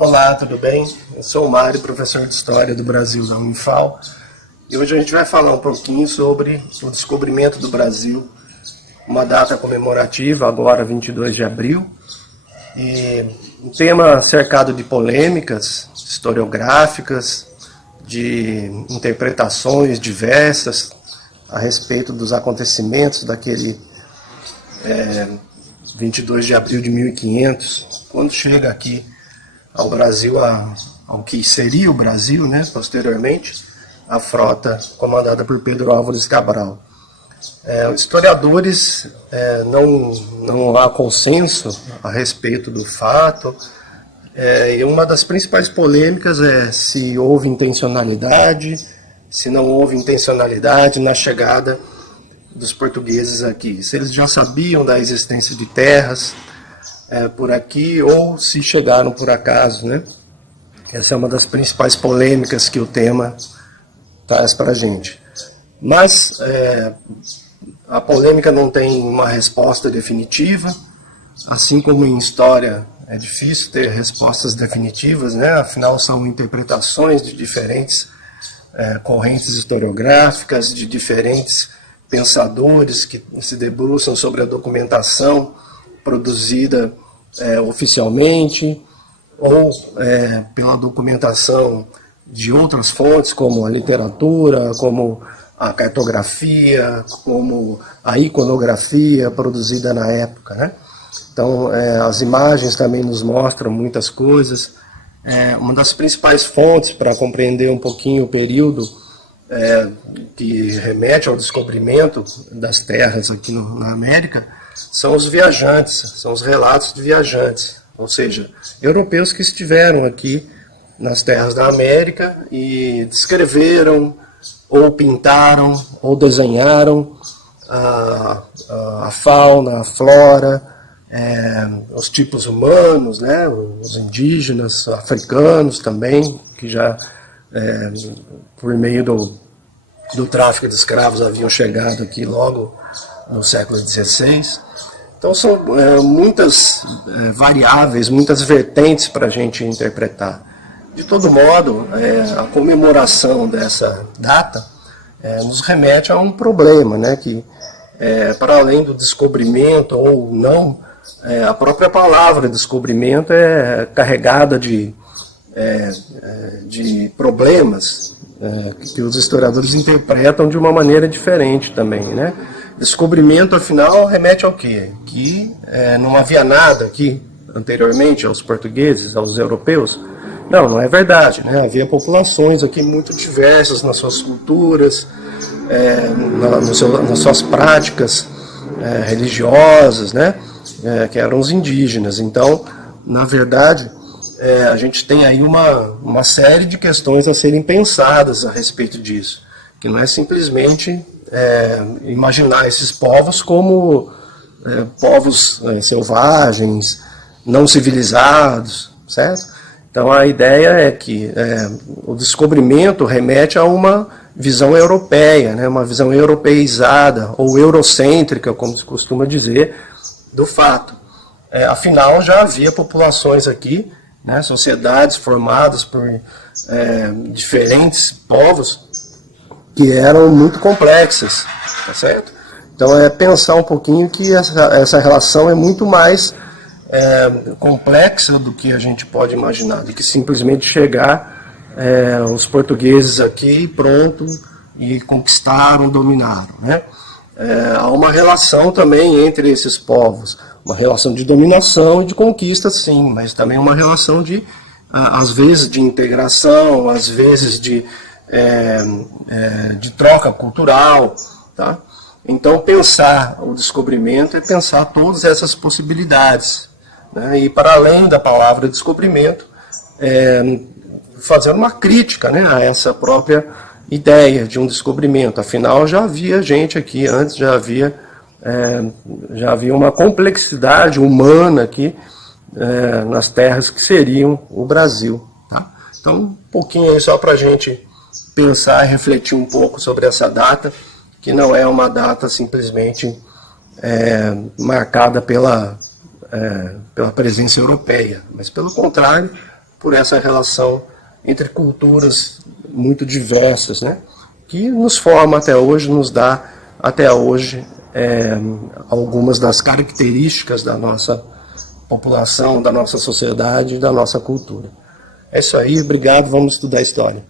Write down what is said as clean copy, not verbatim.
Olá, tudo bem? Eu sou o Mário, professor de História do Brasil da Unifal, e hoje a gente vai falar um pouquinho sobre o descobrimento do Brasil, uma data comemorativa, agora 22 de abril, e um tema cercado de polêmicas historiográficas, de interpretações diversas a respeito dos acontecimentos daquele 22 de abril de 1500, quando chega aqui ao Brasil, ao que seria o Brasil, né, posteriormente, a frota comandada por Pedro Álvares Cabral. Os historiadores, não há consenso a respeito do fato, e uma das principais polêmicas é se houve intencionalidade, se não houve intencionalidade na chegada dos portugueses aqui, se eles já sabiam da existência de terras por aqui, ou se chegaram por acaso, né? Essa é uma das principais polêmicas que o tema traz para a gente. Mas a polêmica não tem uma resposta definitiva, assim como em história é difícil ter respostas definitivas, né? Afinal são interpretações de diferentes correntes historiográficas, de diferentes pensadores que se debruçam sobre a documentação produzida oficialmente, ou pela documentação de outras fontes, como a literatura, como a cartografia, como a iconografia produzida na época, né? Então, as imagens também nos mostram muitas coisas. Uma das principais fontes para compreender um pouquinho o período que remete ao descobrimento das terras aqui na América são os viajantes, são os relatos de viajantes, ou seja, europeus que estiveram aqui nas terras da América e descreveram, ou pintaram, ou desenharam a fauna, a flora, os tipos humanos, né, os indígenas, africanos também, que já por meio do tráfico de escravos haviam chegado aqui logo no século XVI. Então são muitas variáveis, muitas vertentes para a gente interpretar. De todo modo, a comemoração dessa data nos remete a um problema, né, que para além do descobrimento ou não, a própria palavra descobrimento é carregada de problemas que os historiadores interpretam de uma maneira diferente também, né? Descobrimento, afinal, remete ao quê? Que não havia nada aqui anteriormente aos portugueses, aos europeus. Não é verdade, né? Havia populações aqui muito diversas nas suas culturas, nas suas práticas religiosas, né? Que eram os indígenas. Então, na verdade, a gente tem aí uma série de questões a serem pensadas a respeito disso, que não é simplesmente imaginar esses povos como povos selvagens, não civilizados, certo? Então a ideia é que o descobrimento remete a uma visão europeia, né, uma visão europeizada ou eurocêntrica, como se costuma dizer, do fato. Afinal, já havia populações aqui, né, sociedades formadas por diferentes povos que eram muito complexas, tá certo? Então pensar um pouquinho que essa relação é muito mais complexa do que a gente pode imaginar, de que simplesmente chegar os portugueses aqui pronto e conquistaram, dominaram, né? Há uma relação também entre esses povos, uma relação de dominação e de conquista, sim, mas também uma relação de, às vezes, de integração, às vezes de troca cultural, tá? Então, pensar o descobrimento é pensar todas essas possibilidades, né? E, para além da palavra descobrimento, fazer uma crítica, né, a essa própria ideia de um descobrimento. Afinal, já havia gente aqui antes, já havia uma complexidade humana aqui nas terras que seriam o Brasil. Tá? Então, um pouquinho aí só para a gente pensar e refletir um pouco sobre essa data, que não é uma data simplesmente marcada pela presença europeia, mas pelo contrário, por essa relação entre culturas muito diversas, né? Que nos forma até hoje, nos dá até hoje algumas das características da nossa população, da nossa sociedade e da nossa cultura. É isso aí, obrigado, vamos estudar história.